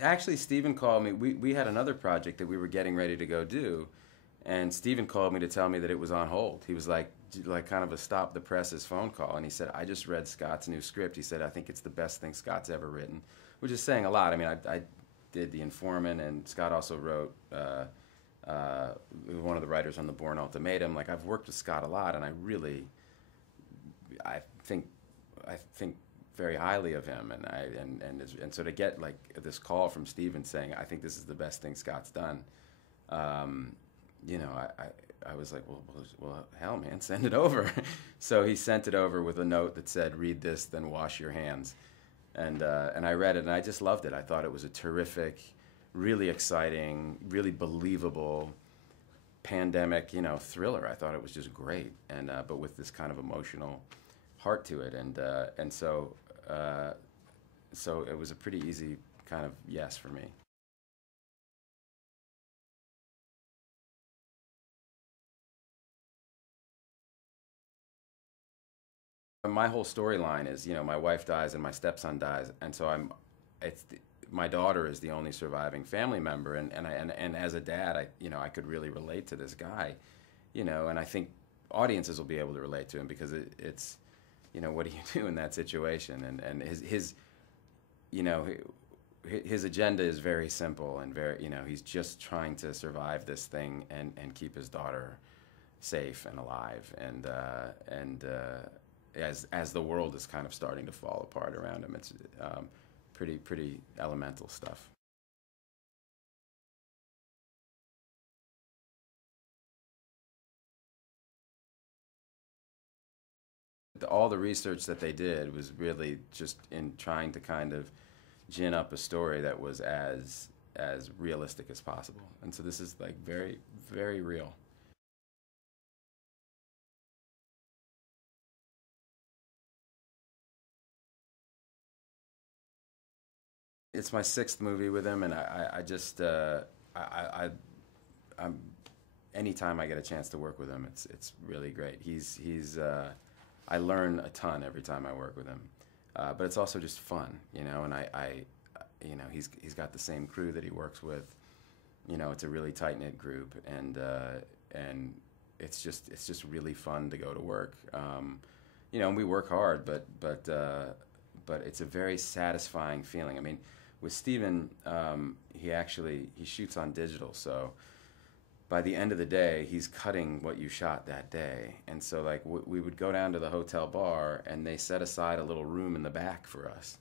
Actually, Steven called me. We had another project that we were getting ready to go do, and Steven called me to tell me that it was on hold. He was like kind of a stop the presses phone call, and he said, I just read Scott's new script. He said, I think it's the best thing Scott's ever written, which is saying a lot. I mean, I did The Informant, and Scott also wrote one of the writers on the Bourne Ultimatum. Like, I've worked with Scott a lot, and I think very highly of him, and so to get like this call from Steven saying, I think this is the best thing Scott's done, you know, I was like, well, hell, man, send it over. So he sent it over with a note that said, read this, then wash your hands. And I read it, and I just loved it. I thought it was a terrific, really exciting, really believable pandemic, you know, thriller. I thought it was just great, and but with this kind of emotional heart to it, and so it was a pretty easy kind of yes for me. My whole storyline is, you know, my wife dies and my stepson dies, and so my daughter is the only surviving family member, and as a dad, you know, I could really relate to this guy, you know, and I think audiences will be able to relate to him because it's, you know, what do you do in that situation, and his you know, his agenda is very simple and very, you know, he's just trying to survive this thing and keep his daughter safe and alive, and as the world is kind of starting to fall apart around him, it's pretty elemental stuff. All the research that they did was really just in trying to kind of gin up a story that was as realistic as possible, and so this is like very, very real. It's my sixth movie with him, and I just I'm anytime I get a chance to work with him, it's really great. He's I learn a ton every time I work with him, but it's also just fun, you know. And you know, he's got the same crew that he works with. You know, it's a really tight knit group, and it's just really fun to go to work. You know, and we work hard, but it's a very satisfying feeling. I mean, with Steven, he shoots on digital, so by the end of the day, he's cutting what you shot that day. And so, like, we would go down to the hotel bar, and they set aside a little room in the back for us.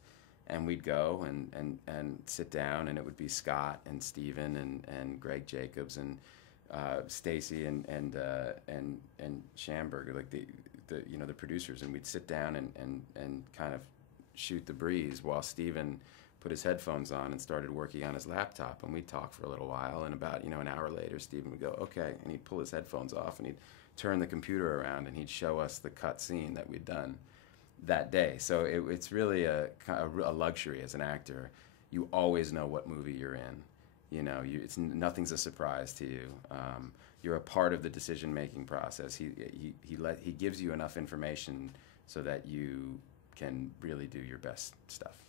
And we'd go and sit down, and it would be Scott and Steven and Greg Jacobs and Stacey and Shamberg, like the you know, the producers. And we'd sit down and kind of shoot the breeze while Steven put his headphones on and started working on his laptop, and we'd talk for a little while, and about, you know, an hour later, Steven would go, okay, and he'd pull his headphones off, and he'd turn the computer around, and he'd show us the cut scene that we'd done that day. So it's really a luxury as an actor. You always know what movie you're in. You know, nothing's a surprise to you. You're a part of the decision-making process. He gives you enough information so that you can really do your best stuff.